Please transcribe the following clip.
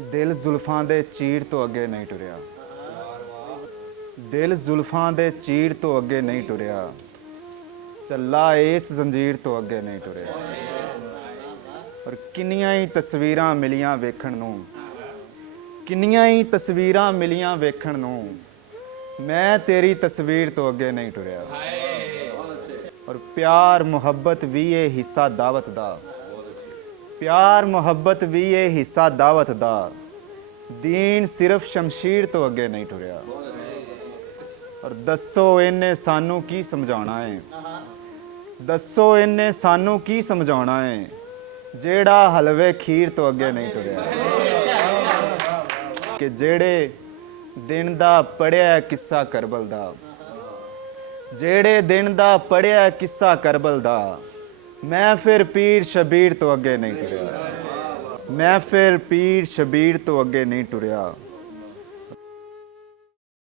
ਦਿਲ ਜ਼ੁਲਫਾਂ ਦੇ ਚੀੜ ਤੋਂ ਅੱਗੇ ਨਹੀਂ ਟੁਰਿਆ। ਦਿਲ ਜ਼ੁਲਫਾਂ ਦੇ ਚੀੜ ਤੋਂ ਅੱਗੇ ਨਹੀਂ ਟੁਰਿਆ। ਚੱਲਾ ਇਸ ਜ਼ੰਜੀਰ ਤੋਂ ਅੱਗੇ ਨਹੀਂ ਟੁਰਿਆ। ਪਰ ਕਿੰਨੀਆਂ ਹੀ ਤਸਵੀਰਾਂ ਮਿਲੀਆਂ ਵੇਖਣ ਨੂੰ, ਕਿੰਨੀਆਂ ਹੀ ਤਸਵੀਰਾਂ ਮਿਲੀਆਂ ਵੇਖਣ ਨੂੰ, ਮੈਂ ਤੇਰੀ ਤਸਵੀਰ ਤੋਂ ਅੱਗੇ ਨਹੀਂ ਟੁਰਿਆ। ਔਰ ਪਿਆਰ ਮੁਹੱਬਤ ਵੀ ਇਹ ਹਿੱਸਾ ਦਾਵਤ ਦਾ, ਪਿਆਰ ਮੁਹੱਬਤ ਵੀ ਇਹ ਹਿੱਸਾ ਦਾਵਤ ਦਾ, ਦੀਨ ਸਿਰਫ ਸ਼ਮਸ਼ੀਰ ਤੋਂ ਅੱਗੇ ਨਹੀਂ ਟੁਰਿਆ। ਔਰ ਦੱਸੋ ਇਹਨੇ ਸਾਨੂੰ ਕੀ ਸਮਝਾਉਣਾ ਹੈ, ਦੱਸੋ ਇਹਨੇ ਸਾਨੂੰ ਕੀ ਸਮਝਾਉਣਾ ਹੈ, ਜਿਹੜਾ ਹਲਵੇ ਖੀਰ ਤੋਂ ਅੱਗੇ ਨਹੀਂ ਟੁਰਿਆ। ਕਿ ਜਿਹੜੇ ਦਿਨ ਦਾ ਪੜਿਆ ਕਿੱਸਾ ਕਰਬਲ ਦਾ, ਜਿਹੜੇ ਦਿਨ ਦਾ ਪੜਿਆ ਕਿੱਸਾ ਕਰਬਲ ਦਾ, ਮੈਂ ਫਿਰ ਪੀਰ ਸ਼ਬੀਰ ਤੋਂ ਅੱਗੇ ਨਹੀਂ ਟੁਰਿਆ। ਮੈਂ ਫਿਰ ਪੀਰ ਸ਼ਬੀਰ ਤੋਂ ਅੱਗੇ ਨਹੀਂ ਟੁਰਿਆ।